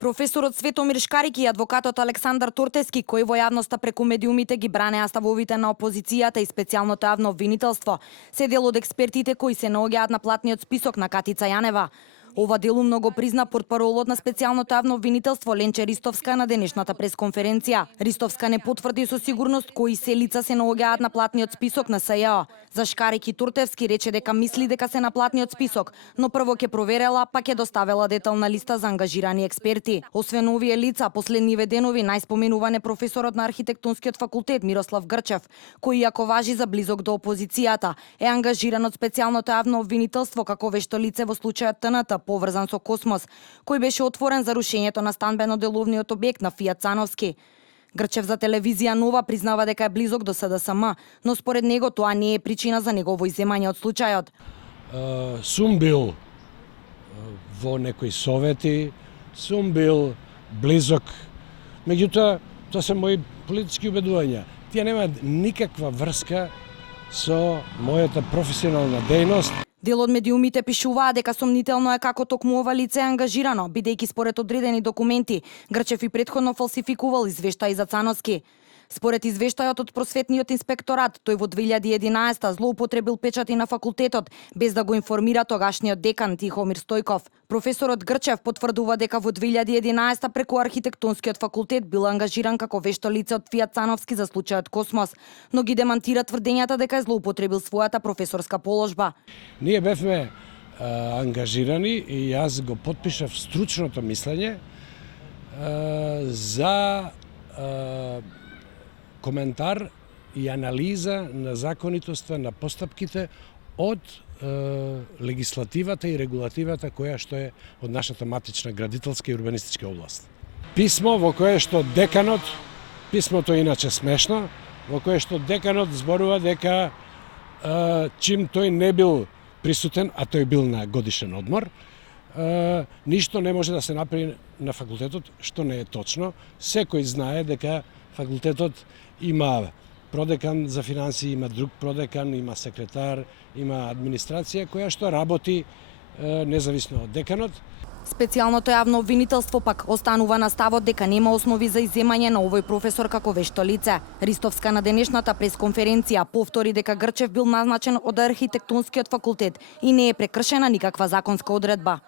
Професорот Светомир Шкарики и адвокатот Александар Тортески, кои во јавноста преку медиумите ги бранеа ставовите на опозицијата и специјалното јавно обвинителство, се дел од експертите кои се наоѓаат на платниот список на Катица Јанева. Ова делумно го призна портпаролот на специјалното јавно обвинителство Ленче Ристовска на денешната пресконференција. Ристовска не потврди со сигурност кои се лица се наоѓаат на платниот список на СЈО. За Шкарики Туртевски рече дека мисли дека се на платниот список, но прво ќе проверела, па ќе доставела детална листа за ангажирани експерти. Освен овие лица, последниве денови најспоменуван е професорот на архитектонскиот факултет Мирослав Грчев, кој иако важи за близок до опозицијата, е ангажиран од специјалното јавно обвинителство како вешто лице во случајот ТНТ, поврзан со Космос, кој беше отворен за рушењето на станбено-деловниот објект на Фијат Цановски. Грчев за телевизија Нова признава дека е близок до СДСМ, но според него тоа не е причина за негово изземање од случајот. Сум бил во некои совети, сум бил близок, меѓутоа тоа се мои политички убедувања. Тие немаат никаква врска со мојата професионална дејност. Дел од медиумите пишуваа дека сомнително е како токму ова лице е ангажирано, бидејќи според одредени документи, Грчев и претходно фалсификувал извештаи за Цановски. Според извештајот од просветниот инспекторат, тој во 2011 злоупотребил печати на факултетот, без да го информира тогашниот декан Тихомир Стојков. Професорот Грчев потврдува дека во 2011 преку архитектонскиот факултет бил ангажиран како вешто лице од Фијат Цановски за случајот Космос, но ги демантира тврдењата дека е злоупотребил својата професорска положба. Ние бевме ангажирани и јас го потпишав стручното мислење за коментар и анализа на законитоста на постапките од легислативата и регулативата која што е од нашата матична градителска и урбанистичка област. Писмо во кое што деканот, писмото е иначе смешно, во кое што деканот зборува дека чим тој не бил присутен, а тој бил на годишен одмор, ништо не може да се направи на факултетот, што не е точно. Секој знае дека факултетот има продекан за финансии, има друг продекан, има секретар, има администрација која што работи независно од деканот. Специјалното јавно обвинителство пак останува на ставот дека нема основи за изземање на овој професор како вешто лице. Ристовска на денешната пресконференција повтори дека Грчев бил назначен од архитектонскиот факултет и не е прекршена никаква законска одредба.